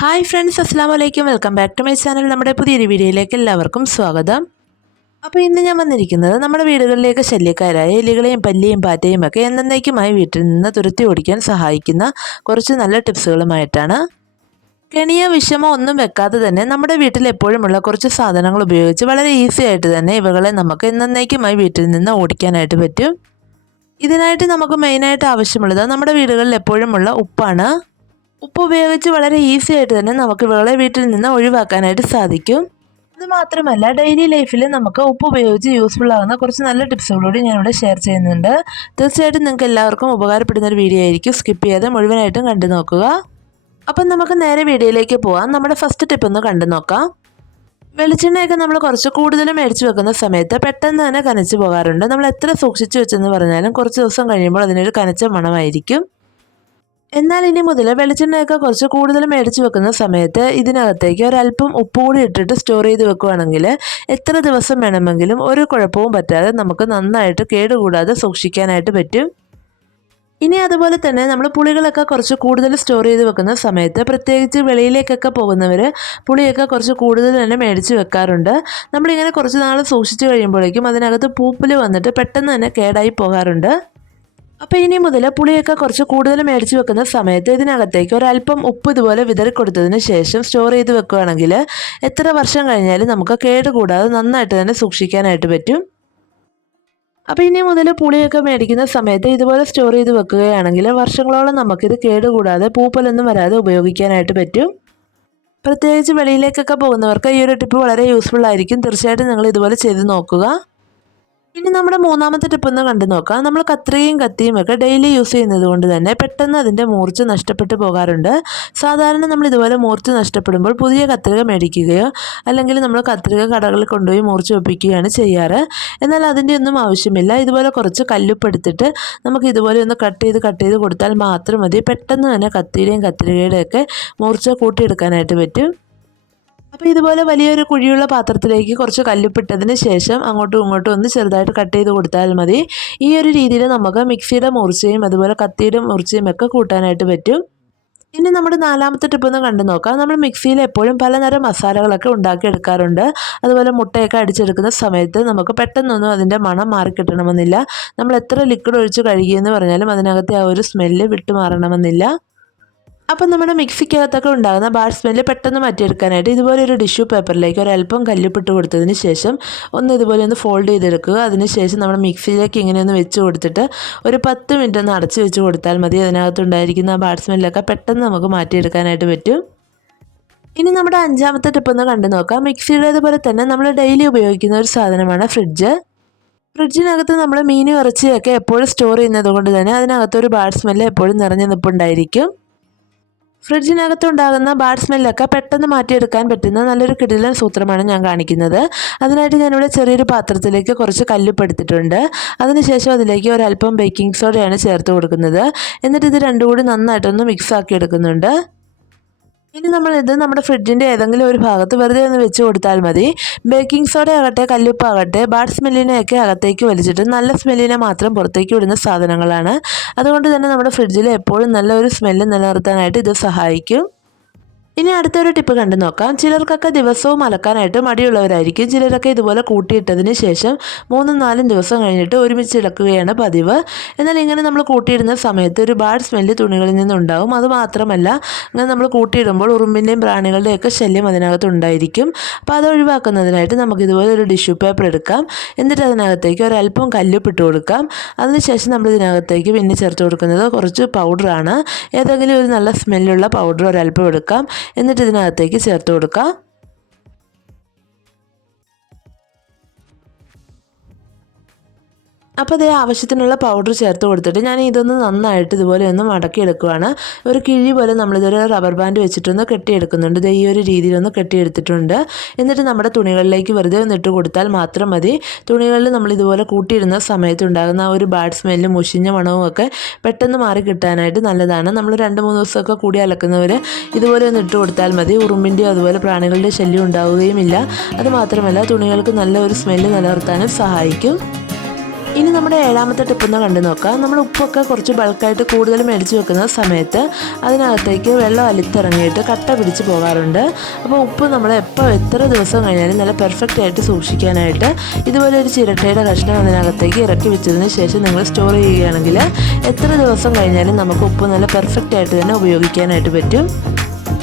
Hi friends അസ്സാം വലൈക്കും welcome back to my channel നമ്മുടെ പുതിയൊരു വീഡിയോയിലേക്ക് എല്ലാവർക്കും സ്വാഗതം. അപ്പോൾ ഇന്ന് ഞാൻ വന്നിരിക്കുന്നത് നമ്മുടെ വീടുകളിലേക്ക് ശല്യക്കാരായ എലികളെയും പല്ലിയും പാറ്റയും ഒക്കെ എന്നേക്കുമായി വീട്ടിൽ നിന്ന് തുരത്തി ഓടിക്കാൻ സഹായിക്കുന്ന കുറച്ച് നല്ല ടിപ്സുകളുമായിട്ടാണ്. കെണിയോ വിഷമോ ഒന്നും വെക്കാതെ തന്നെ നമ്മുടെ വീട്ടിൽ എപ്പോഴുമുള്ള കുറച്ച് സാധനങ്ങൾ ഉപയോഗിച്ച് വളരെ ഈസി ആയിട്ട് തന്നെ ഇവകളെ നമുക്ക് എന്നേക്കുമായി വീട്ടിൽ നിന്ന് ഓടിക്കാനായിട്ട് പറ്റും. ഇതിനായിട്ട് നമുക്ക് മെയിനായിട്ട് ആവശ്യമുള്ളത് നമ്മുടെ വീടുകളിൽ എപ്പോഴുമുള്ള ഉപ്പാണ്. ഉപ്പ് ഉപയോഗിച്ച് വളരെ ഈസി ആയിട്ട് തന്നെ നമുക്ക് വിളെ വീട്ടിൽ നിന്ന് ഒഴിവാക്കാനായിട്ട് സാധിക്കും. അത് മാത്രമല്ല ഡെയിലി ലൈഫിൽ നമുക്ക് ഉപ്പ് ഉപയോഗിച്ച് യൂസ്ഫുൾ ആകുന്ന കുറച്ച് നല്ല ടിപ്സുകളൂടി ഞാനിവിടെ ഷെയർ ചെയ്യുന്നുണ്ട്. തീർച്ചയായിട്ടും നിങ്ങൾക്ക് എല്ലാവർക്കും ഉപകാരപ്പെടുന്ന ഒരു വീഡിയോ ആയിരിക്കും. സ്കിപ്പ് ചെയ്യാതെ മുഴുവനായിട്ടും കണ്ടു നോക്കുക. അപ്പം നമുക്ക് നേരെ വീഡിയോയിലേക്ക് പോകാം നമ്മുടെ ഫസ്റ്റ് ടിപ്പ് ഒന്ന് കണ്ടു നോക്കാം. വെളിച്ചെണ്ണയൊക്കെ നമ്മൾ കുറച്ച് കൂടുതൽ മേടിച്ച് വെക്കുന്ന സമയത്ത് പെട്ടെന്ന് തന്നെ കനച്ച് പോകാറുണ്ട്. നമ്മൾ എത്ര സൂക്ഷിച്ചു വെച്ചെന്ന് പറഞ്ഞാലും കുറച്ച് ദിവസം കഴിയുമ്പോൾ അതിനൊരു കനച്ച മണമായിരിക്കും. എന്നാൽ ഇനി മുതൽ വെളിച്ചെണ്ണയൊക്കെ കുറച്ച് കൂടുതൽ മേടിച്ച് വെക്കുന്ന സമയത്ത് ഇതിനകത്തേക്ക് ഒരല്പം ഉപ്പ് കൂടി ഇട്ടിട്ട് സ്റ്റോർ ചെയ്ത് വെക്കുകയാണെങ്കിൽ എത്ര ദിവസം വേണമെങ്കിലും ഒരു കുഴപ്പവും പറ്റാതെ നമുക്ക് നന്നായിട്ട് കേടുകൂടാതെ സൂക്ഷിക്കാനായിട്ട് പറ്റും. ഇനി അതുപോലെ തന്നെ നമ്മൾ പുളികളൊക്കെ കുറച്ച് കൂടുതൽ സ്റ്റോർ ചെയ്ത് വെക്കുന്ന സമയത്ത് പ്രത്യേകിച്ച് വെളിയിലേക്കൊക്കെ പോകുന്നവർ പുളിയൊക്കെ കുറച്ച് കൂടുതൽ തന്നെ മേടിച്ച് വെക്കാറുണ്ട്. നമ്മളിങ്ങനെ കുറച്ച് നാൾ സൂക്ഷിച്ചു കഴിയുമ്പോഴേക്കും അതിനകത്ത് പൂപ്പൽ വന്നിട്ട് പെട്ടെന്ന് തന്നെ കേടായി പോകാറുണ്ട്. അപ്പോൾ ഇനി മുതൽ പുളിയൊക്കെ കുറച്ച് കൂടുതൽ മേടിച്ച് വെക്കുന്ന സമയത്ത് ഇതിനകത്തേക്ക് ഒരല്പം ഉപ്പ് ഇതുപോലെ വിതറി കൊടുത്തതിന് ശേഷം സ്റ്റോർ ചെയ്ത് വെക്കുകയാണെങ്കിൽ എത്ര വർഷം കഴിഞ്ഞാലും നമുക്ക് കേട് കൂടാതെ നന്നായിട്ട് തന്നെ സൂക്ഷിക്കാനായിട്ട് പറ്റും. അപ്പോൾ ഇനി മുതൽ പുളിയൊക്കെ മേടിക്കുന്ന സമയത്ത് ഇതുപോലെ സ്റ്റോർ ചെയ്ത് വെക്കുകയാണെങ്കിൽ വർഷങ്ങളോളം നമുക്കിത് കേടുകൂടാതെ പൂപ്പലൊന്നും വരാതെ ഉപയോഗിക്കാനായിട്ട് പറ്റും. പ്രത്യേകിച്ച് വെളിയിലേക്കൊക്കെ പോകുന്നവർക്ക് ഈ ഒരു ടിപ്പ് വളരെ യൂസ്ഫുൾ ആയിരിക്കും. തീർച്ചയായിട്ടും നിങ്ങൾ ഇതുപോലെ ചെയ്ത് നോക്കുക. ഇനി നമ്മുടെ മൂന്നാമത്തെ ടിപ്പ് ഒന്ന് കണ്ടു നോക്കാം. നമ്മൾ കത്രിയും കത്തിയും ഒക്കെ ഡെയിലി യൂസ് ചെയ്യുന്നത് കൊണ്ട് തന്നെ പെട്ടെന്ന് അതിന്റെ മൂർച്ച നഷ്ടപ്പെട്ടു പോകാറുണ്ട്. സാധാരണ നമ്മൾ ഇതുപോലെ മൂർച്ച നഷ്ടപ്പെടുമ്പോൾ പുതിയ കത്രിക മേടിക്കുകയോ അല്ലെങ്കിൽ നമ്മൾ കത്രിക കടകളിൽ കൊണ്ടുപോയി മൂർച്ച ഒപ്പിക്കുകയാണ് ചെയ്യാറ്. എന്നാൽ അതിന്റെ ഒന്നും ആവശ്യമില്ല. ഇതുപോലെ കുറച്ച് കല്ലുപ്പെടുത്തിട്ട് നമുക്ക് ഇതുപോലെ ഒന്ന് കട്ട് ചെയ്ത് കട്ട് ചെയ്ത് കൊടുത്താൽ മാത്രം മതി. പെട്ടെന്ന് തന്നെ കത്തിയുടെയും കത്രികയുടെയൊക്കെ മൂർച്ച കൂട്ടിയെടുക്കാനായിട്ട് പറ്റും. അപ്പോൾ ഇതുപോലെ വലിയൊരു കുഴിയുള്ള പാത്രത്തിലേക്ക് കുറച്ച് കല്ലുപ്പിട്ടതിന് ശേഷം അങ്ങോട്ടും ഇങ്ങോട്ടും ഒന്ന് ചെറുതായിട്ട് കട്ട് ചെയ്ത് കൊടുത്താൽ മതി. ഈ ഒരു രീതിയിൽ നമുക്ക് മിക്സിയുടെ മൂർച്ചയും അതുപോലെ കത്തിയുടെ മൂർച്ചയും ഒക്കെ കൂട്ടാനായിട്ട് പറ്റും. ഇനി നമ്മുടെ നാലാമത്തെ ടിപ്പ് ഒന്ന് കണ്ടു നോക്കാം. നമ്മൾ മിക്സിയിൽ എപ്പോഴും പലതരം മസാലകളൊക്കെ ഉണ്ടാക്കിയെടുക്കാറുണ്ട്. അതുപോലെ മുട്ടയൊക്കെ അടിച്ചെടുക്കുന്ന സമയത്ത് നമുക്ക് പെട്ടെന്നൊന്നും അതിന്റെ മണം മാറിക്കിട്ടണമെന്നില്ല നമ്മൾ എത്ര ലിക്വിഡ് ഒഴിച്ച് കഴുകിയെന്ന് പറഞ്ഞാലും അതിനകത്തെ ആ ഒരു സ്മെല്ല് വിട്ടുമാറണമെന്നില്ല. അപ്പം നമ്മുടെ മിക്സിക്കകത്തൊക്കെ ഉണ്ടാകുന്ന ബാഡ് സ്മെല്ല് പെട്ടെന്ന് മാറ്റിയെടുക്കാനായിട്ട് ഇതുപോലെ ഒരു ടിഷ്യൂ പേപ്പറിലേക്ക് ഒരല്പം കല്ലുപ്പിട്ട് കൊടുത്തതിന് ശേഷം ഒന്ന് ഇതുപോലെ ഒന്ന് ഫോൾഡ് ചെയ്തെടുക്കുക. അതിന് ശേഷം നമ്മൾ മിക്സിയിലേക്ക് ഇങ്ങനെ ഒന്ന് വെച്ച് കൊടുത്തിട്ട് ഒരു പത്ത് മിനിറ്റ് ഒന്ന് അടച്ച് വെച്ച് കൊടുത്താൽ മതി. അതിനകത്തുണ്ടായിരിക്കുന്ന ആ ബാഡ് സ്മെല്ലൊക്കെ പെട്ടെന്ന് നമുക്ക് മാറ്റിയെടുക്കാനായിട്ട് പറ്റും. ഇനി നമ്മുടെ അഞ്ചാമത്തെ ടിപ്പ് ഒന്ന് കണ്ടു നോക്കാം. മിക്സിയുടേതുപോലെ തന്നെ നമ്മൾ ഡെയിലി ഉപയോഗിക്കുന്ന ഒരു സാധനമാണ് ഫ്രിഡ്ജ്. ഫ്രിഡ്ജിനകത്ത് നമ്മൾ മീനും ഇറച്ചിയൊക്കെ എപ്പോഴും സ്റ്റോർ ചെയ്യുന്നത് കൊണ്ട് തന്നെ അതിനകത്തൊരു ബാഡ് സ്മെല്ല് എപ്പോഴും നിറഞ്ഞു നിൽപ്പുണ്ടായിരിക്കും ഫ്രിഡ്ജിനകത്തുണ്ടാകുന്ന ബാഡ് സ്മെല്ലൊക്കെ പെട്ടെന്ന് മാറ്റിയെടുക്കാൻ പറ്റുന്ന നല്ലൊരു കിടിലൻ സൂത്രമാണ് ഞാൻ കാണിക്കുന്നത്. അതിനായിട്ട് ഞാനിവിടെ ചെറിയൊരു പാത്രത്തിലേക്ക് കുറച്ച് കല്ലുപ്പെടുത്തിട്ടുണ്ട് അതിനുശേഷം അതിലേക്ക് ഒരല്പം ബേക്കിംഗ് സോഡയാണ് ചേർത്ത് കൊടുക്കുന്നത്. എന്നിട്ട് ഇത് രണ്ടും കൂടി നന്നായിട്ടൊന്ന് മിക്സ് ആക്കി എടുക്കുന്നുണ്ട് ഇനി നമ്മൾ ഇത് നമ്മുടെ ഫ്രിഡ്ജിന്റെ ഏതെങ്കിലും ഒരു ഭാഗത്ത് വെറുതെ ഒന്ന് വെച്ച് കൊടുത്താൽ മതി. ബേക്കിംഗ് സോഡ ആകട്ടെ കല്ലുപ്പാകട്ടെ ബാഡ് സ്മെല്ലിനെയൊക്കെ അകത്തേക്ക് വലിച്ചിട്ട് നല്ല സ്മെല്ലിനെ മാത്രം പുറത്തേക്ക് വിടുന്ന സാധനങ്ങളാണ്. അതുകൊണ്ട് തന്നെ നമ്മുടെ ഫ്രിഡ്ജിൽ എപ്പോഴും നല്ലൊരു സ്മെല്ല് നിലനിർത്താനായിട്ട് ഇത് സഹായിക്കും. ഇനി അടുത്തൊരു ടിപ്പ് കണ്ടു നോക്കാം. ചിലർക്കൊക്കെ ദിവസവും അലക്കാനായിട്ട് മടിയുള്ളവരായിരിക്കും. ചിലരൊക്കെ ഇതുപോലെ കൂട്ടിയിട്ടതിന് ശേഷം മൂന്നും നാലും ദിവസം കഴിഞ്ഞിട്ട് ഒരുമിച്ച് ഇളക്കുകയാണ് പതിവ്. എന്നാൽ ഇങ്ങനെ നമ്മൾ കൂട്ടിയിടുന്ന സമയത്ത് ഒരു ബാഡ് സ്മെല്ല് തുണികളിൽ നിന്നുണ്ടാവും. അത് മാത്രമല്ല ഇങ്ങനെ നമ്മൾ കൂട്ടിയിടുമ്പോൾ ഉറുമ്പിന്റെയും പ്രാണികളുടെയൊക്കെ ശല്യം അതിനകത്ത് ഉണ്ടായിരിക്കും. അപ്പോൾ അത് ഒഴിവാക്കുന്നതിനായിട്ട് നമുക്ക് ഇതുപോലെ ഒരു ടിഷ്യൂ പേപ്പർ എടുക്കാം. എന്നിട്ട് അതിനകത്തേക്ക് ഒരല്പം കല്ലുപ്പിട്ട് കൊടുക്കാം. അതിനുശേഷം നമ്മൾ ഇതിനകത്തേക്ക് പിന്നെ ചേർത്ത് കൊടുക്കുന്നത് കുറച്ച് പൗഡറാണ് ഏതെങ്കിലും ഒരു നല്ല സ്മെല്ലുള്ള പൗഡർ ഒരല്പം എടുക്കാം. എന്നിട്ട് ഇതിനകത്തേക്ക് ചേർത്ത് കൊടുക്കാം. അപ്പോൾ അതേ ആവശ്യത്തിനുള്ള പൗഡർ ചേർത്ത് കൊടുത്തിട്ട് ഞാൻ ഇതൊന്ന് നന്നായിട്ട് ഇതുപോലെ ഒന്ന് മടക്കിയെടുക്കുവാണ്. ഒരു കിഴി പോലെ നമ്മളിതൊരു റബ്ബർ ബാൻഡ് വെച്ചിട്ടൊന്ന് കെട്ടിയെടുക്കുന്നുണ്ട്. ഇത് ഈ ഒരു രീതിയിലൊന്ന് കെട്ടിയെടുത്തിട്ടുണ്ട്. എന്നിട്ട് നമ്മുടെ തുണികളിലേക്ക് വെറുതെ ഒന്ന് ഇട്ട് കൊടുത്താൽ മാത്രം മതി. തുണികളിൽ നമ്മൾ ഇതുപോലെ കൂട്ടിയിടുന്ന സമയത്തുണ്ടാകുന്ന ആ ഒരു ബാഡ് സ്മെല്ലും മുഷിഞ്ഞ മണവും ഒക്കെ പെട്ടെന്ന് മാറി കിട്ടാനായിട്ട് നല്ലതാണ്. നമ്മൾ രണ്ട് മൂന്ന് ദിവസമൊക്കെ കൂടി അലക്കുന്നവർ ഇതുപോലെ ഒന്ന് ഇട്ട് കൊടുത്താൽ മതി. ഉറുമ്പിന്റെയോ അതുപോലെ പ്രാണികളുടെ ശല്യം ഉണ്ടാവുകയുമില്ല. അത് മാത്രമല്ല തുണികൾക്ക് നല്ല ഒരു സ്മെല്ല് നിലനിർത്താനും സഹായിക്കും. ഇനി നമ്മുടെ ഏഴാമത്തെ ടിപ്പ് ഒന്ന് കണ്ടു നോക്കാം. നമ്മൾ ഉപ്പൊക്കെ കുറച്ച് ബൾക്കായിട്ട് കൂടുതൽ മേടിച്ച് വെക്കുന്ന സമയത്ത് അതിനകത്തേക്ക് വെള്ളം അലിത്തിറങ്ങിയിട്ട് കട്ട പിടിച്ച് പോകാറുണ്ട്. അപ്പോൾ ഉപ്പ് നമ്മൾ എപ്പോൾ എത്ര ദിവസം കഴിഞ്ഞാലും നല്ല പെർഫെക്റ്റ് ആയിട്ട് സൂക്ഷിക്കാനായിട്ട് ഇതുപോലെ ഒരു ചിരട്ടയുടെ കഷ്ണം അതിനകത്തേക്ക് ഇറക്കി വെച്ചതിന് ശേഷം നിങ്ങൾ സ്റ്റോർ ചെയ്യുകയാണെങ്കിൽ എത്ര ദിവസം കഴിഞ്ഞാലും നമുക്ക് ഉപ്പ് നല്ല പെർഫെക്റ്റ് ആയിട്ട് തന്നെ ഉപയോഗിക്കാനായിട്ട് പറ്റും.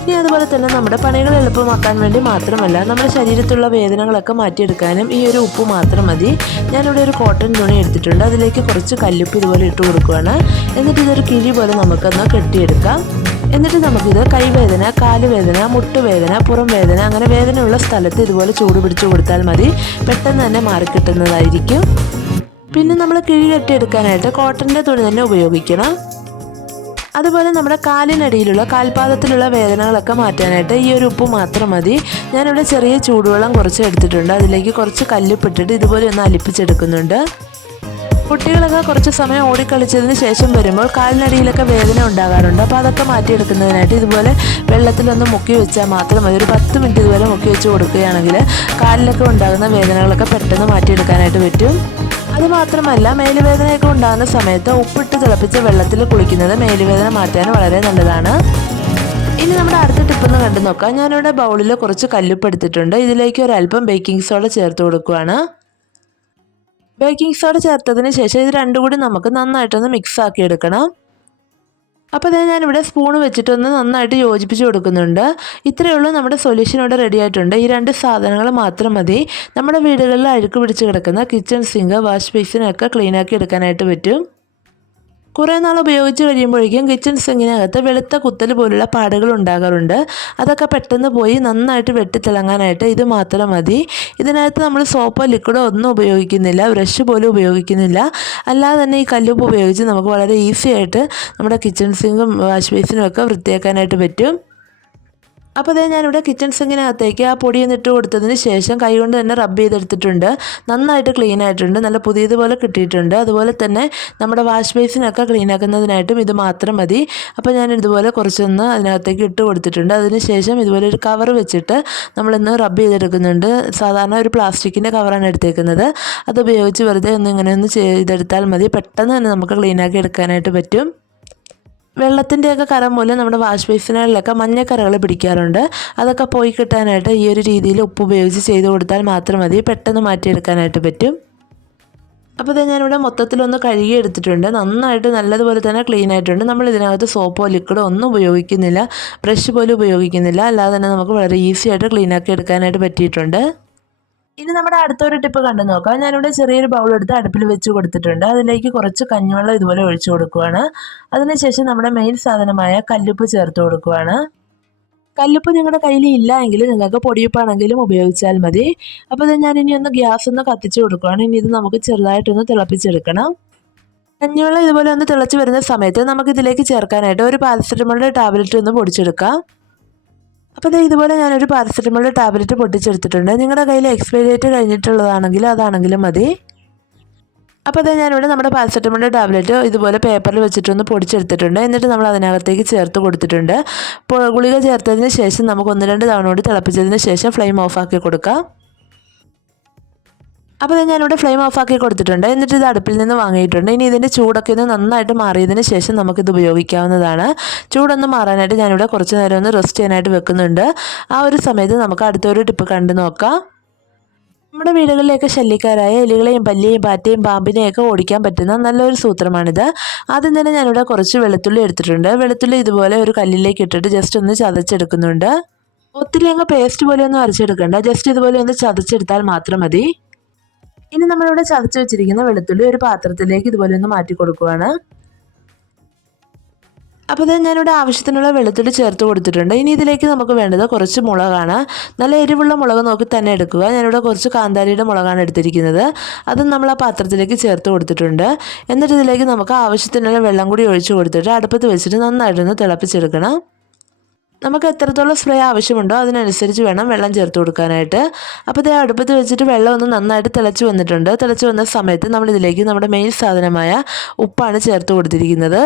ഇനി അതുപോലെ തന്നെ നമ്മുടെ പണികൾ എളുപ്പമാക്കാൻ വേണ്ടി മാത്രമല്ല നമ്മുടെ ശരീരത്തിലുള്ള വേദനകളൊക്കെ മാറ്റിയെടുക്കാനും ഈ ഒരു ഉപ്പ് മാത്രം മതി. ഞാനിവിടെ ഒരു കോട്ടൺ തുണി എടുത്തിട്ടുണ്ട്. അതിലേക്ക് കുറച്ച് കല്ലുപ്പ് ഇതുപോലെ ഇട്ട് കൊടുക്കുകയാണ് എന്നിട്ട് ഇതൊരു കിഴി പോലെ നമുക്കൊന്ന് കെട്ടിയെടുക്കാം. എന്നിട്ട് നമുക്കിത് കൈവേദന കാലുവേദന മുട്ടുവേദന പുറം വേദന അങ്ങനെ വേദനയുള്ള സ്ഥലത്ത് ഇതുപോലെ ചൂട് പിടിച്ചു കൊടുത്താൽ മതി. പെട്ടെന്ന് തന്നെ മാറിക്കിട്ടുന്നതായിരിക്കും പിന്നെ നമ്മൾ കിഴി കെട്ടിയെടുക്കാനായിട്ട് കോട്ടന്റെ തുണി തന്നെ ഉപയോഗിക്കണം. അതുപോലെ നമ്മുടെ കാലിനടിയിലുള്ള കാൽപാദത്തിലുള്ള വേദനകളൊക്കെ മാറ്റാനായിട്ട് ഈ ഒരു ഉപ്പ് മാത്രം മതി. ഞാനിവിടെ ചെറിയ ചൂടുവെള്ളം കുറച്ച് എടുത്തിട്ടുണ്ട്. അതിലേക്ക് കുറച്ച് കല്ലുപ്പിട്ടിട്ട് ഇതുപോലെ ഒന്ന് അലിപ്പിച്ചെടുക്കുന്നുണ്ട്. കുട്ടികളൊക്കെ കുറച്ച് സമയം ഓടിക്കളിച്ചതിന് ശേഷം വരുമ്പോൾ കാലിനടിയിലൊക്കെ വേദന ഉണ്ടാകാറുണ്ട്. അപ്പോൾ അതൊക്കെ മാറ്റിയെടുക്കുന്നതിനായിട്ട് ഇതുപോലെ വെള്ളത്തിലൊന്ന് മുക്കി വെച്ചാൽ മാത്രം മതി. ഒരു പത്ത് മിനിറ്റ് ഇതുപോലെ മുക്കി വെച്ച് കൊടുക്കുകയാണെങ്കിൽ കാലിലൊക്കെ ഉണ്ടാകുന്ന വേദനകളൊക്കെ പെട്ടെന്ന് മാറ്റിയെടുക്കാനായിട്ട് പറ്റും. അതുമാത്രമല്ല മേലുവേദനയൊക്കെ ഉണ്ടാകുന്ന സമയത്ത് ഉപ്പിട്ട് തിളപ്പിച്ച വെള്ളത്തിൽ കുളിക്കുന്നത് മേലുവേദന മാറ്റാൻ വളരെ നല്ലതാണ്. ഇനി നമ്മുടെ അടുത്ത ടിപ്പൊന്ന് കണ്ടു നോക്കാം. ഞാനിവിടെ ബൗളിൽ കുറച്ച് കല്ലുപ്പ് എടുത്തിട്ടുണ്ട്. ഇതിലേക്ക് ഒരല്പം ബേക്കിംഗ് സോഡ ചേർത്ത് കൊടുക്കുകയാണ് ബേക്കിംഗ് സോഡ ചേർത്തതിന് ശേഷം ഇത് രണ്ടും കൂടി നമുക്ക് നന്നായിട്ടൊന്ന് മിക്സ് ആക്കി എടുക്കണം. അപ്പോൾ അതേ ഞാനിവിടെ സ്പൂൺ വെച്ചിട്ടൊന്ന് നന്നായിട്ട് യോജിപ്പിച്ച് കൊടുക്കുന്നുണ്ട്. ഇത്രയേ ഉള്ളൂ നമ്മുടെ സൊല്യൂഷൻ ഇവിടെ റെഡി ആയിട്ടുണ്ട്. ഈ രണ്ട് സാധനങ്ങൾ മാത്രം മതി. നമ്മുടെ വീടുകളിൽ അഴുക്ക് പിടിച്ച് കിടക്കുന്ന കിച്ചൺ സിങ്ക് വാഷ് ബേസിനൊക്കെ ക്ലീനാക്കി എടുക്കാനായിട്ട് പറ്റും. കുറേ നാൾ ഉപയോഗിച്ച് കഴിയുമ്പോഴേക്കും കിച്ചൺ സിങ്ങിനകത്ത് വെളുത്ത കുത്തൽ പോലുള്ള പാടുകൾ ഉണ്ടാകാറുണ്ട്. അതൊക്കെ പെട്ടെന്ന് പോയി നന്നായിട്ട് വെട്ടിത്തിളങ്ങാനായിട്ട് ഇത് മാത്രം മതി. ഇതിനകത്ത് നമ്മൾ സോപ്പോ ലിക്വിഡോ ഒന്നും ഉപയോഗിക്കുന്നില്ല. ബ്രഷ് പോലും ഉപയോഗിക്കുന്നില്ല. അല്ലാതെ തന്നെ ഈ കല്ലുപ്പ് ഉപയോഗിച്ച് നമുക്ക് വളരെ ഈസി ആയിട്ട് നമ്മുടെ കിച്ചൺ സിങ്കും വാഷ് ബേസിനും ഒക്കെ വൃത്തിയാക്കാനായിട്ട് പറ്റും. അപ്പോൾ അതേ ഞാനിവിടെ കിച്ചൺ സിങ്കിനകത്തേക്ക് ആ പൊടി ഇട്ട് കൊടുത്തതിന് ശേഷം കൈകൊണ്ട് തന്നെ റബ്ബ് ചെയ്തെടുത്തിട്ടുണ്ട്. നന്നായിട്ട് ക്ലീൻ ആയിട്ടുണ്ട്. നല്ല പുതിയതുപോലെ കിട്ടിയിട്ടുണ്ട്. അതുപോലെ തന്നെ നമ്മുടെ വാഷ് ബേസിനൊക്കെ ക്ലീൻ ആക്കുന്നതിനായിട്ടും ഇത് മാത്രം മതി. അപ്പോൾ ഞാൻ ഇതുപോലെ കുറച്ചൊന്ന് അതിനകത്തേക്ക് ഇട്ട് കൊടുത്തിട്ടുണ്ട്. അതിന് ശേഷം ഇതുപോലെ ഒരു കവർ വെച്ചിട്ട് നമ്മളിന്ന് റബ്ബ് ചെയ്തെടുക്കുന്നുണ്ട്. സാധാരണ ഒരു പ്ലാസ്റ്റിക്കിന്റെ കവറാണ് എടുത്തേക്കുന്നത്. അത് ഉപയോഗിച്ച് വെറുതെ ഒന്ന് ഇങ്ങനെ ഒന്ന് ചെയ്തെടുത്താൽ മതി. പെട്ടെന്ന് തന്നെ നമുക്ക് ക്ലീനാക്കി എടുക്കാനായിട്ട് പറ്റും. വെള്ളത്തിന്റെയൊക്കെ കരം മൂലം നമ്മുടെ വാഷ് ബേസിനുകളിലൊക്കെ മഞ്ഞക്കറകൾ പിടിക്കാറുണ്ട്. അതൊക്കെ പോയി കിട്ടാനായിട്ട് ഈ ഒരു രീതിയിൽ ഉപ്പ് ഉപയോഗിച്ച് ചെയ്ത് കൊടുത്താൽ മാത്രം മതി. പെട്ടെന്ന് മാറ്റിയെടുക്കാനായിട്ട് പറ്റും. അപ്പോൾ ഇത് ഞാനിവിടെ മൊത്തത്തിലൊന്ന് കഴുകി എടുത്തിട്ടുണ്ട്. നന്നായിട്ട് നല്ലതുപോലെ തന്നെ ക്ലീൻ ആയിട്ടുണ്ട്. നമ്മൾ ഇതിനകത്ത് സോപ്പോ ലിക്വിഡോ ഒന്നും ഉപയോഗിക്കുന്നില്ല. ബ്രഷ് പോലും ഉപയോഗിക്കുന്നില്ല. അല്ലാതെ തന്നെ നമുക്ക് വളരെ ഈസി ആയിട്ട് ക്ലീൻ ആക്കി എടുക്കാനായിട്ട് പറ്റിയിട്ടുണ്ട്. ഇനി നമ്മുടെ അടുത്തൊരു ടിപ്പ് കണ്ടു നോക്കാം. ഞാനിവിടെ ചെറിയൊരു ബൗൾ എടുത്ത് അടുപ്പിൽ വെച്ച് കൊടുത്തിട്ടുണ്ട്. അതിലേക്ക് കുറച്ച് കഞ്ഞിവെള്ളം ഇതുപോലെ ഒഴിച്ചു കൊടുക്കുകയാണ് അതിനുശേഷം നമ്മുടെ മെയിൻ സാധനമായ കല്ലുപ്പ് ചേർത്ത് കൊടുക്കുകയാണ് കല്ലുപ്പ് നിങ്ങളുടെ കയ്യിൽ ഇല്ല എങ്കിൽ നിങ്ങൾക്ക് പൊടിയുപ്പാണെങ്കിലും ഉപയോഗിച്ചാൽ മതി. അപ്പോൾ ഇത് ഞാൻ ഇനി ഒന്ന് ഗ്യാസ് ഒന്ന് കത്തിച്ച് കൊടുക്കുകയാണ് ഇനി ഇത് നമുക്ക് ചെറുതായിട്ടൊന്ന് തിളപ്പിച്ചെടുക്കണം. കഞ്ഞിവെള്ളം ഇതുപോലെ ഒന്ന് തിളച്ച് വരുന്ന സമയത്ത് നമുക്കിതിലേക്ക് ചേർക്കാനായിട്ട് ഒരു പാരസെറ്റമോളിന്റെ ടാബ്ലറ്റ് ഒന്ന് പൊടിച്ചെടുക്കാം. അപ്പോൾ ദേ ഇതുപോലെ ഞാനൊരു പാരസെറ്റമോളിന്റെ ടാബ്ലറ്റ് പൊട്ടിച്ചെടുത്തിട്ടുണ്ട്. നിങ്ങളുടെ കയ്യിൽ എക്സ്പയറി ഡേറ്റ് കഴിഞ്ഞിട്ടുള്ളതാണെങ്കിൽ അതാണെങ്കിലും മതി. അപ്പോൾ അത് ഞാനിവിടെ നമ്മുടെ പാരസെറ്റമോളിന്റെ ടാബ്ലറ്റ് ഇതുപോലെ പേപ്പറിൽ വെച്ചിട്ടൊന്ന് പൊടിച്ചെടുത്തിട്ടുണ്ട്. എന്നിട്ട് നമ്മൾ അതിനകത്തേക്ക് ചേർത്ത് കൊടുത്തിട്ടുണ്ട്. ഗുളിക ചേർത്തതിന് ശേഷം നമുക്ക് ഒന്ന് രണ്ട് തവണ കൂടി തിളപ്പിച്ചതിന് ശേഷം ഫ്ലെയിം ഓഫാക്കി കൊടുക്കാം. അപ്പോൾ ഞാനിവിടെ ഫ്ലെയിം ഓഫ് ആക്കി കൊടുത്തിട്ടുണ്ട്. എന്നിട്ട് ഇത് അടുപ്പിൽ നിന്ന് വാങ്ങിയിട്ടുണ്ട്. ഇനി ഇതിന്റെ ചൂടൊക്കെ ഒന്ന് നന്നായിട്ട് മാറിയതിന് ശേഷം നമുക്കിത് ഉപയോഗിക്കാവുന്നതാണ്. ചൂടൊന്ന് മാറാനായിട്ട് ഞാനിവിടെ കുറച്ച് നേരം ഒന്ന് റെസ്റ്റ് ചെയ്യാനായിട്ട് വെക്കുന്നുണ്ട്. ആ ഒരു സമയത്ത് നമുക്ക് അടുത്തൊരു ടിപ്പ് കണ്ടു നോക്കാം. നമ്മുടെ വീടുകളിലേക്ക് ശല്യക്കാരായ എലികളെയും പല്ലിയെയും പാറ്റയും പാമ്പിനെയൊക്കെ ഓടിക്കാൻ പറ്റുന്ന നല്ലൊരു സൂത്രമാണിത്. ആദ്യം തന്നെ ഞാനിവിടെ കുറച്ച് വെളുത്തുള്ളി എടുത്തിട്ടുണ്ട്. വെളുത്തുള്ളി ഇതുപോലെ ഒരു കല്ലിലേക്ക് ഇട്ടിട്ട് ജസ്റ്റ് ഒന്ന് ചതച്ചെടുക്കുന്നുണ്ട്. ഒത്തിരി അങ്ങ് പേസ്റ്റ് പോലെ ഒന്നും അരച്ചെടുക്കേണ്ട. ജസ്റ്റ് ഇതുപോലെ ഒന്ന് ചതച്ചെടുത്താൽ മാത്രം മതി. ഇനി നമ്മളിവിടെ ചതച്ച് വെച്ചിരിക്കുന്ന വെളുത്തുള്ളി ഒരു പാത്രത്തിലേക്ക് ഇതുപോലെ ഒന്ന് മാറ്റി കൊടുക്കുവാണ്. അപ്പോൾ ഇത് ഞാനിവിടെ ആവശ്യത്തിനുള്ള വെളുത്തുള്ളി ചേർത്ത് കൊടുത്തിട്ടുണ്ട്. ഇനി ഇതിലേക്ക് നമുക്ക് വേണ്ടത് കുറച്ച് മുളകാണ്. നല്ല എരിവുള്ള മുളക് നോക്കി തന്നെ എടുക്കുക. ഞാനിവിടെ കുറച്ച് കാന്താരിയുടെ മുളകാണ് എടുത്തിരിക്കുന്നത്. അതും നമ്മൾ ആ പാത്രത്തിലേക്ക് ചേർത്ത് കൊടുത്തിട്ടുണ്ട്. എന്നിട്ട് ഇതിലേക്ക് നമുക്ക് ആവശ്യത്തിനുള്ള വെള്ളം കൂടി ഒഴിച്ചു കൊടുത്തിട്ട് അടുപ്പത്ത് വെച്ചിട്ട് നന്നായിട്ടൊന്ന് തിളപ്പിച്ചെടുക്കണം. നമുക്ക് എത്രത്തോളം സ്പ്രേ ആവശ്യമുണ്ടോ അതിനനുസരിച്ച് വേണം വെള്ളം ചേർത്ത് കൊടുക്കാനായിട്ട്. അപ്പോൾ ഇത് അടുപ്പത്ത് വെച്ചിട്ട് വെള്ളം ഒന്ന് നന്നായിട്ട് തിളച്ച് വന്നിട്ടുണ്ട്. തിളച്ച് വന്ന സമയത്ത് നമ്മളിതിലേക്ക് നമ്മുടെ മെയിൻ സാധനമായ ഉപ്പാണ് ചേർത്ത് കൊടുത്തിരിക്കുന്നത്.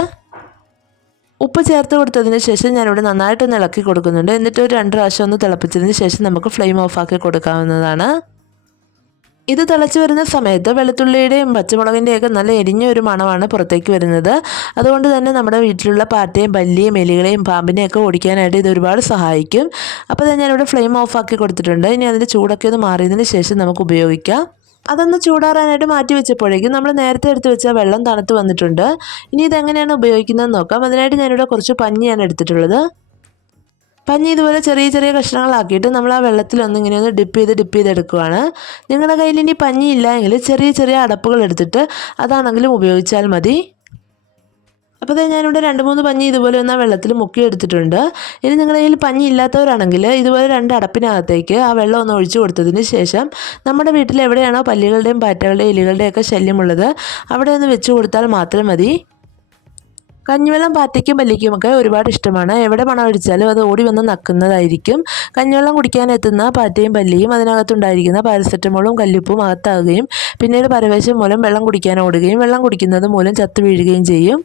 ഉപ്പ് ചേർത്ത് കൊടുത്തതിന് ശേഷം ഞാനിവിടെ നന്നായിട്ടൊന്ന് ഇളക്കി കൊടുക്കുന്നുണ്ട്. എന്നിട്ട് ഒരു രണ്ട് പ്രാവശ്യം ഒന്ന് തിളപ്പിച്ചതിന് ശേഷം നമുക്ക് ഫ്ലെയിം ഓഫ് ആക്കി കൊടുക്കാവുന്നതാണ്. ഇത് തിളച്ച് വരുന്ന സമയത്ത് വെളുത്തുള്ളിയുടെയും പച്ചമുളകിന്റെയൊക്കെ നല്ല എരിഞ്ഞ ഒരു മണമാണ് പുറത്തേക്ക് വരുന്നത്. അതുകൊണ്ട് തന്നെ നമ്മുടെ വീട്ടിലുള്ള പാറ്റയും പല്ലിയും എലികളെയും പാമ്പിനെയൊക്കെ ഓടിക്കാനായിട്ട് ഇത് ഒരുപാട് സഹായിക്കും. അപ്പോൾ തന്നെ ഞാനിവിടെ ഫ്ലെയിം ഓഫ് ആക്കി കൊടുത്തിട്ടുണ്ട്. ഇനി അതിന്റെ ചൂടൊക്കെ ഒന്ന് മാറിയതിന് ശേഷം നമുക്ക് ഉപയോഗിക്കാം. അതൊന്ന് ചൂടാറാനായിട്ട് മാറ്റി വെച്ചപ്പോഴേക്കും നമ്മൾ നേരത്തെ എടുത്ത് വെച്ച വെള്ളം തണുത്ത് വന്നിട്ടുണ്ട്. ഇനി ഇതെങ്ങനെയാണ് ഉപയോഗിക്കുന്നതെന്ന് നോക്കാം. അതിനായിട്ട് ഞാനിവിടെ കുറച്ച് പഞ്ഞിയാണ് എടുത്തിട്ടുള്ളത്. പഞ്ഞി ഇതുപോലെ ചെറിയ ചെറിയ കഷ്ണങ്ങളാക്കിയിട്ട് നമ്മൾ ആ വെള്ളത്തിലൊന്ന് ഇങ്ങനെ ഒന്ന് ഡിപ്പ് ചെയ്ത് ഡിപ്പ് ചെയ്തെടുക്കുവാണ്. നിങ്ങളുടെ കയ്യിൽ ഇനി പഞ്ഞി ഇല്ലെങ്കിൽ ചെറിയ ചെറിയ അടപ്പുകൾ എടുത്തിട്ട് അതാണെങ്കിലും ഉപയോഗിച്ചാൽ മതി. അപ്പോൾ അതെ ഞാനിവിടെ രണ്ട് മൂന്ന് പഞ്ഞി ഇതുപോലെ ഒന്ന് ആ വെള്ളത്തിൽ മുക്കി എടുത്തിട്ടുണ്ട്. ഇനി നിങ്ങളുടെ കയ്യിൽ പഞ്ഞി ഇല്ലാത്തവരാണെങ്കിൽ ഇതുപോലെ രണ്ട് അടപ്പിനകത്തേക്ക് ആ വെള്ളം ഒന്ന് ഒഴിച്ചു കൊടുത്തതിന് ശേഷം നമ്മുടെ വീട്ടിൽ എവിടെയാണോ പല്ലികളുടെയും പാറ്റകളുടെയും എലികളുടെയൊക്കെ ശല്യമുള്ളത് അവിടെ ഒന്ന് വെച്ച് കൊടുത്താൽ മാത്രം മതി. കഞ്ഞിവെള്ളം പാറ്റയ്ക്കും പല്ലിക്കുമൊക്കെ ഒരുപാട് ഇഷ്ടമാണ്. എവിടെ മണം അടിച്ചാലും അത് ഓടി വന്ന് നക്കുന്നതായിരിക്കും. കഞ്ഞിവെള്ളം കുടിക്കാനെത്തുന്ന പാറ്റയും പല്ലിയും അതിനകത്തുണ്ടായിരിക്കുന്ന പാരസെറ്റമോളും കല്ലുപ്പും അകത്താകുകയും പിന്നീട് പരവേശം മൂലം വെള്ളം കുടിക്കാൻ ഓടുകയും വെള്ളം കുടിക്കുന്നത് മൂലം ചത്തു വീഴുകയും ചെയ്യും.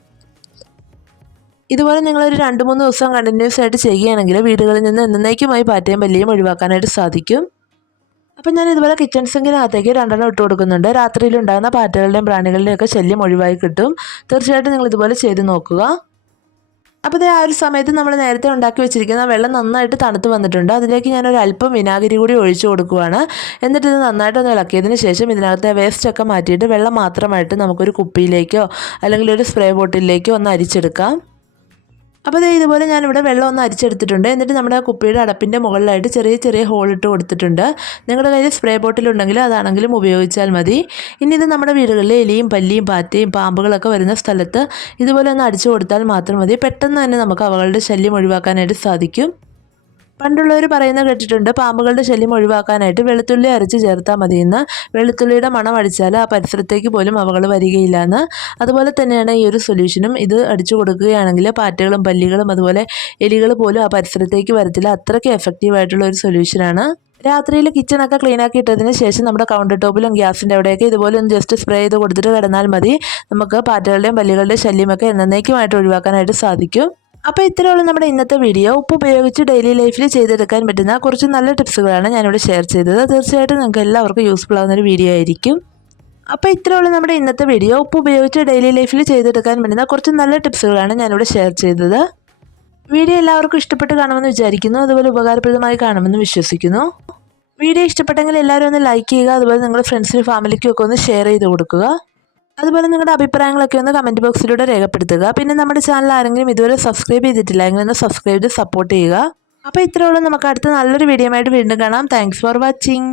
ഇതുപോലെ നിങ്ങളൊരു രണ്ട് മൂന്ന് ദിവസം കണ്ടിന്യൂസ് ആയിട്ട് ചെയ്യുകയാണെങ്കിൽ വീടുകളിൽ നിന്ന് എന്നേക്കുമായി പാറ്റയും പല്ലിയും ഒഴിവാക്കാനായിട്ട് സാധിക്കും. അപ്പം ഞാൻ ഇതുപോലെ കിച്ചൺ സിങ്കിനകത്തേക്ക് രണ്ടെണ്ണം ഇട്ട് കൊടുക്കുന്നുണ്ട്. രാത്രിയിൽ ഉണ്ടാകുന്ന പാറ്റകളുടെയും പ്രാണികളുടെയും ഒക്കെ ശല്യം ഒഴിവായി കിട്ടും. തീർച്ചയായിട്ടും നിങ്ങൾ ഇതുപോലെ ചെയ്ത് നോക്കുക. അപ്പോൾ ഇതേ ആ ഒരു സമയത്ത് നമ്മൾ നേരത്തെ ഉണ്ടാക്കി വെച്ചിരിക്കുന്ന വെള്ളം നന്നായിട്ട് തണുത്ത് വന്നിട്ടുണ്ട്. അതിലേക്ക് ഞാൻ ഒരു അല്പം വിനാഗിരി കൂടി ഒഴിച്ചു കൊടുക്കുവാണ്. എന്നിട്ട് ഇത് നന്നായിട്ടൊന്ന് ഇളക്കിയതിന് ശേഷം ഇതിനകത്തെ വേസ്റ്റൊക്കെ മാറ്റിയിട്ട് വെള്ളം മാത്രമായിട്ട് നമുക്കൊരു കുപ്പിയിലേക്കോ അല്ലെങ്കിൽ ഒരു സ്പ്രേ ബോട്ടിലേക്കോ ഒന്ന് അരിച്ചെടുക്കാം. അപ്പോൾ ദേ ഇതുപോലെ ഞാനിവിടെ വെള്ളം ഒന്ന് അരിച്ചെടുത്തിട്ടുണ്ട്. എന്നിട്ട് നമ്മുടെ കുപ്പിയുടെ അടപ്പിന്റെ മുകളിലായിട്ട് ചെറിയ ചെറിയ ഹോൾ ഇട്ട് കൊടുത്തിട്ടുണ്ട്. നിങ്ങളുടെ കയ്യിൽ സ്പ്രേ ബോട്ടിൽ ഉണ്ടെങ്കിൽ അതാണെങ്കിലും ഉപയോഗിച്ചാൽ മതി. ഇനി ഇത് നമ്മുടെ വീടുകളിൽ എലിയും പല്ലിയും പാറ്റയും പാമ്പുകളൊക്കെ വരുന്ന സ്ഥലത്ത് ഇതുപോലെ ഒന്ന് അടിച്ചു കൊടുത്താൽ മാത്രം മതി. പെട്ടെന്ന് തന്നെ നമുക്ക് അവകളുടെ ശല്യം ഒഴിവാക്കാനായിട്ട് സാധിക്കും. പണ്ടുള്ളവർ പറയുന്ന കേട്ടിട്ടുണ്ട് പാമ്പുകളുടെ ശല്യം ഒഴിവാക്കാനായിട്ട് വെളുത്തുള്ളി അരച്ച് ചേർത്താൽ മതിയെന്ന്. വെളുത്തുള്ളിയുടെ മണം അടിച്ചാൽ ആ പരിസരത്തേക്ക് പോലും അവകൾ വരികയില്ല എന്ന് അതുപോലെ തന്നെയാണ് ഈ ഒരു സൊല്യൂഷനും ഇത് അടിച്ചു കൊടുക്കുകയാണെങ്കിൽ പാറ്റകളും പല്ലികളും അതുപോലെ എലികൾ പോലും ആ പരിസരത്തേക്ക് വരത്തില്ല. അത്രയ്ക്ക് എഫക്റ്റീവായിട്ടുള്ള ഒരു സൊല്യൂഷനാണ് രാത്രിയിൽ കിച്ചണൊക്കെ ക്ലീൻ ആക്കി ഇട്ടതിന് ശേഷം നമ്മുടെ കൗണ്ടർ ടോപ്പിലും ഗ്യാസിന്റെ അവിടെയൊക്കെ ഇതുപോലെ ഒന്ന് ജസ്റ്റ് സ്പ്രേ ചെയ്ത് കൊടുത്തിട്ട് കിടന്നാൽ മതി. നമുക്ക് പാറ്റകളുടെയും പല്ലികളുടെയും ശല്യമൊക്കെ എന്നേക്കുമായിട്ട് ഒഴിവാക്കാനായിട്ട് സാധിക്കും. അപ്പോൾ ഇത്രയുള്ള നമ്മുടെ ഇന്നത്തെ വീഡിയോ ഉപ്പ് ഉപയോഗിച്ച് ഡെയിലി ലൈഫിൽ ചെയ്തെടുക്കാൻ പറ്റുന്ന കുറച്ച് നല്ല ടിപ്സുകളാണ് ഞാനിവിടെ ഷെയർ ചെയ്തത്. തീർച്ചയായിട്ടും നിങ്ങൾക്ക് എല്ലാവർക്കും യൂസ്ഫുൾ ആവുന്ന ഒരു വീഡിയോ ആയിരിക്കും. അപ്പോൾ ഇത്രയുള്ള നമ്മുടെ ഇന്നത്തെ വീഡിയോ ഉപ്പ് ഉപയോഗിച്ച് ഡെയിലി ലൈഫിൽ ചെയ്തെടുക്കാൻ പറ്റുന്ന കുറച്ച് നല്ല ടിപ്സുകളാണ് ഞാനിവിടെ ഷെയർ ചെയ്തത്. വീഡിയോ എല്ലാവർക്കും ഇഷ്ടപ്പെട്ട് കാണുമെന്ന് വിചാരിക്കുന്നു. അതുപോലെ ഉപകാരപ്രദമായി കാണുമെന്ന് വിശ്വസിക്കുന്നു. വീഡിയോ ഇഷ്ടപ്പെട്ടെങ്കിൽ എല്ലാവരും ഒന്ന് ലൈക്ക് ചെയ്യുക. അതുപോലെ നിങ്ങളുടെ ഫ്രണ്ട്സിനും ഫാമിലിക്കും ഒക്കെ ഒന്ന് ഷെയർ ചെയ്ത് കൊടുക്കുക. അതുപോലെ നിങ്ങളുടെ അഭിപ്രായങ്ങളൊക്കെ ഒന്ന് കമന്റ് ബോക്സിലൂടെ രേഖപ്പെടുത്തുക. പിന്നെ നമ്മുടെ ചാനൽ ആരെങ്കിലും ഇതുവരെ സബ്സ്ക്രൈബ് ചെയ്തിട്ടില്ല എങ്കിൽ ഒന്ന് സബ്സ്ക്രൈബ് ചെയ്ത് സപ്പോർട്ട് ചെയ്യുക. അപ്പോൾ ഇത്രയുള്ളൂ നമുക്ക് അടുത്ത നല്ലൊരു വീഡിയോ ആയിട്ട് വീണ്ടും കാണാം. Thanks for watching